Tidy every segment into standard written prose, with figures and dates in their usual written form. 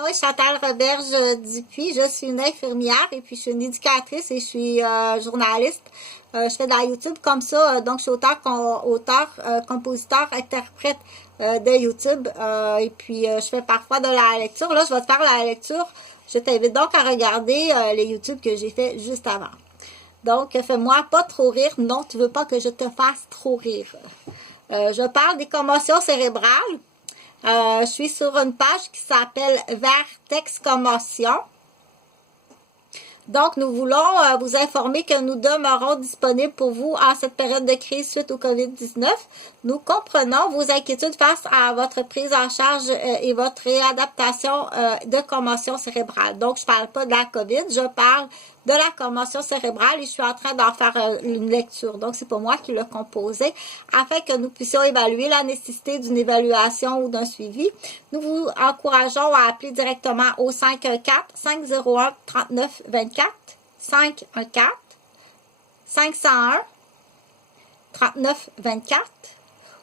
Mon nom est Chantal Roberge Dupuis. Je suis une infirmière et puis je suis une éducatrice et je suis journaliste. Je fais de la YouTube comme ça. Donc, je suis auteur, compositeur, interprète de YouTube. Et puis, je fais parfois de la lecture. Là, je vais te faire la lecture. Je t'invite donc à regarder les YouTube que j'ai fait juste avant. Donc, fais-moi pas trop rire. Non, tu veux pas que je te fasse trop rire. Je parle des commotions cérébrales. Je suis sur une page qui s'appelle Vertex Commotion. Donc, nous voulons vous informer que nous demeurons disponibles pour vous en cette période de crise suite au COVID-19. Nous comprenons vos inquiétudes face à votre prise en charge et votre réadaptation de commotion cérébrale. Donc, je ne parle pas de la COVID, je parle de la commotion cérébrale et je suis en train d'en faire une lecture. Donc, c'est pas moi qui l'ai composé. Afin que nous puissions évaluer la nécessité d'une évaluation ou d'un suivi, nous vous encourageons à appeler directement au 514-501-3924, 514-501-3924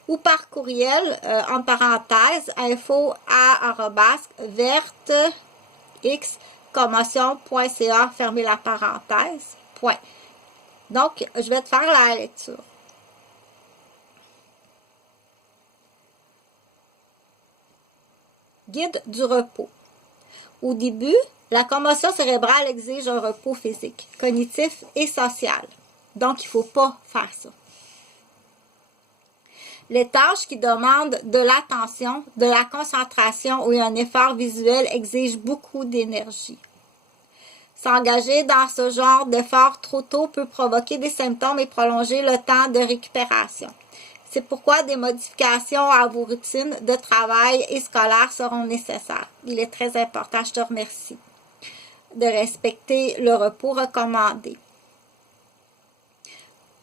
ou par courriel en parenthèse info@vertexcommotion.ca, fermez la parenthèse, point. Donc, je vais te faire la lecture. Guide du repos. Au début, la commotion cérébrale exige un repos physique, cognitif et social. Donc, il ne faut pas faire ça. Les tâches qui demandent de l'attention, de la concentration ou un effort visuel exigent beaucoup d'énergie. S'engager dans ce genre d'effort trop tôt peut provoquer des symptômes et prolonger le temps de récupération. C'est pourquoi des modifications à vos routines de travail et scolaires seront nécessaires. Il est très important, je te remercie, de respecter le repos recommandé.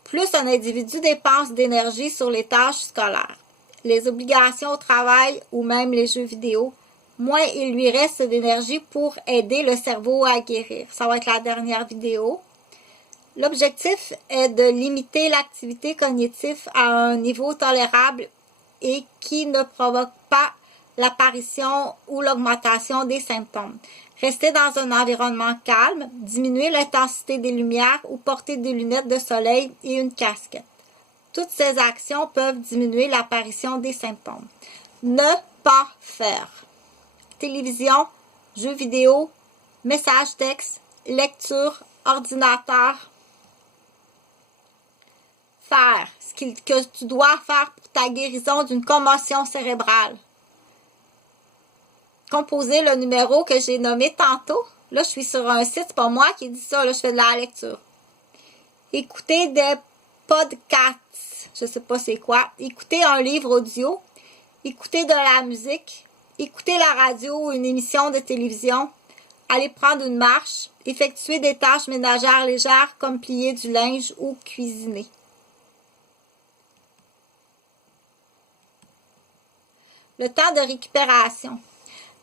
Plus un individu dépense d'énergie sur les tâches scolaires, les obligations au travail ou même les jeux vidéo, moins il lui reste d'énergie pour aider le cerveau à guérir. Ça va être la dernière vidéo. L'objectif est de limiter l'activité cognitive à un niveau tolérable et qui ne provoque pas l'apparition ou l'augmentation des symptômes. Rester dans un environnement calme, diminuer l'intensité des lumières ou porter des lunettes de soleil et une casquette. Toutes ces actions peuvent diminuer l'apparition des symptômes. Ne pas faire. Télévision, jeux vidéo, messages textes, lecture, ordinateur. Faire ce que tu dois faire pour ta guérison d'une commotion cérébrale. Composer le numéro que j'ai nommé tantôt. Là, je suis sur un site, c'est pas moi qui dis ça, là, je fais de la lecture. Écouter des podcasts, je sais pas c'est quoi. Écouter un livre audio. Écouter de la musique. Écouter la radio ou une émission de télévision. Aller prendre une marche. Effectuer des tâches ménagères légères comme plier du linge ou cuisiner. Le temps de récupération.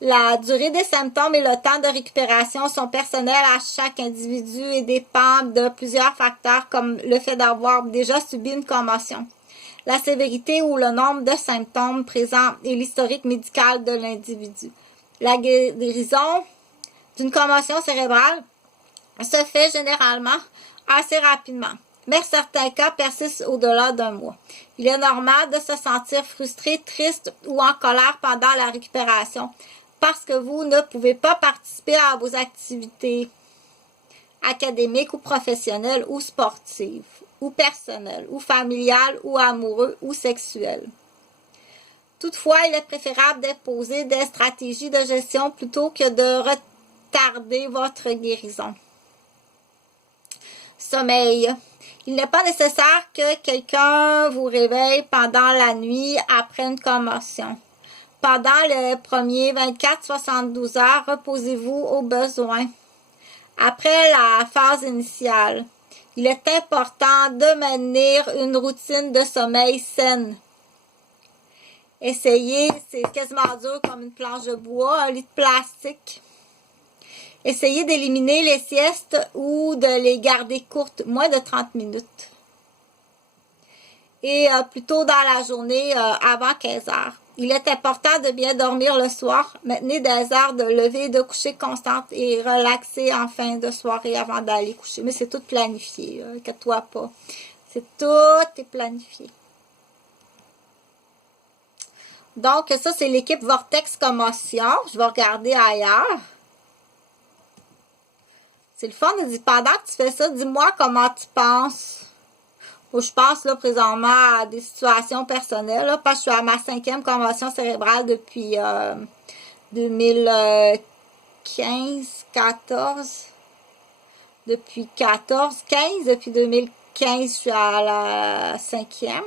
La durée des symptômes et le temps de récupération sont personnels à chaque individu et dépendent de plusieurs facteurs comme le fait d'avoir déjà subi une commotion, la sévérité ou le nombre de symptômes présents et l'historique médical de l'individu. La guérison d'une commotion cérébrale se fait généralement assez rapidement, mais certains cas persistent au-delà d'un mois. Il est normal de se sentir frustré, triste ou en colère pendant la récupération parce que vous ne pouvez pas participer à vos activités académiques ou professionnelles ou sportives, ou personnelles, ou familiales, ou amoureux, ou sexuelles. Toutefois, il est préférable d'imposer des stratégies de gestion plutôt que de retarder votre guérison. Sommeil. Il n'est pas nécessaire que quelqu'un vous réveille pendant la nuit après une commotion. Pendant les premiers 24-72 heures, reposez-vous au besoin. Après la phase initiale, il est important de maintenir une routine de sommeil saine. Essayez, c'est quasiment dur comme une planche de bois, un lit de plastique. Essayez d'éliminer les siestes ou de les garder courtes, moins de 30 minutes. Et plutôt dans la journée avant 15 heures. Il est important de bien dormir le soir. Maintenez des heures de lever et de coucher constantes et relaxer en fin de soirée avant d'aller coucher. Mais c'est tout planifié, inquiète-toi pas. Tout est planifié. Donc, ça, c'est l'équipe Vortex Commotion. Je vais regarder ailleurs. C'est le fun de dire, pendant que tu fais ça, dis-moi comment tu penses. Moi, je pense, là, présentement, à des situations personnelles, là, parce que je suis à ma 5e commotion cérébrale depuis 2015, 14. Depuis 14, 15, depuis 2015, je suis à la 5e.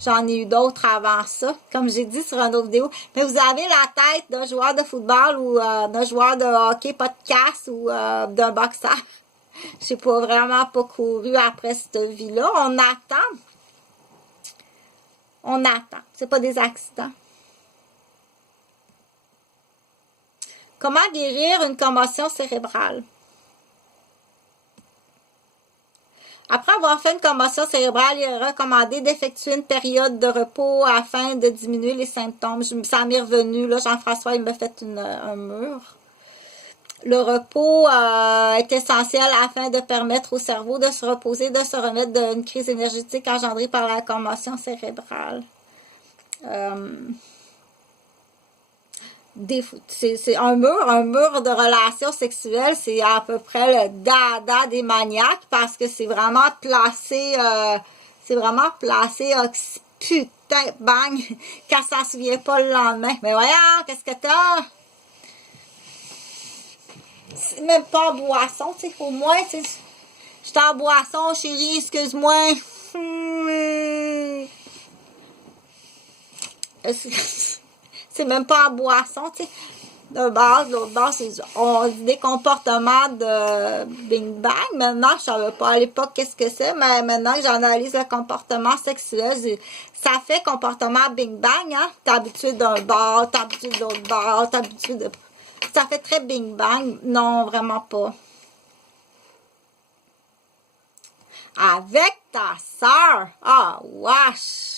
J'en ai eu d'autres avant ça, comme j'ai dit sur une autre vidéo. Mais vous avez la tête d'un joueur de football ou d'un joueur de hockey, pas de casse, ou d'un boxeur. J'ai pas vraiment pas couru après cette vie-là. On attend. On attend. C'est pas des accidents. Comment guérir une commotion cérébrale? Après avoir fait une commotion cérébrale, il est recommandé d'effectuer une période de repos afin de diminuer les symptômes. Ça m'est revenu, là, Jean-François, il m'a fait un mur. Le repos est essentiel afin de permettre au cerveau de se reposer, de se remettre d'une crise énergétique engendrée par la commotion cérébrale. C'est un mur de relations sexuelles, c'est à peu près le dada des maniaques parce que c'est vraiment placé, putain, bang, quand ça se souvient pas le lendemain. Mais voyons, qu'est-ce que t'as? C'est même pas en boisson, tu sais, au moins, tu sais, j'étais en boisson, chérie, excuse-moi. C'est même pas en boisson, tu sais. D'un bord, de l'autre bord, on dit des comportements de Bing Bang. Maintenant, je savais pas à l'époque qu'est-ce que c'est, mais maintenant que j'analyse le comportement sexuel, ça fait comportement Bing Bang, hein. T'es habitué d'un bord, t'es habitué de l'autre bord, t'es habitué de... Ça fait très Bing Bang. Non, vraiment pas. Avec ta sœur. Ah, wesh.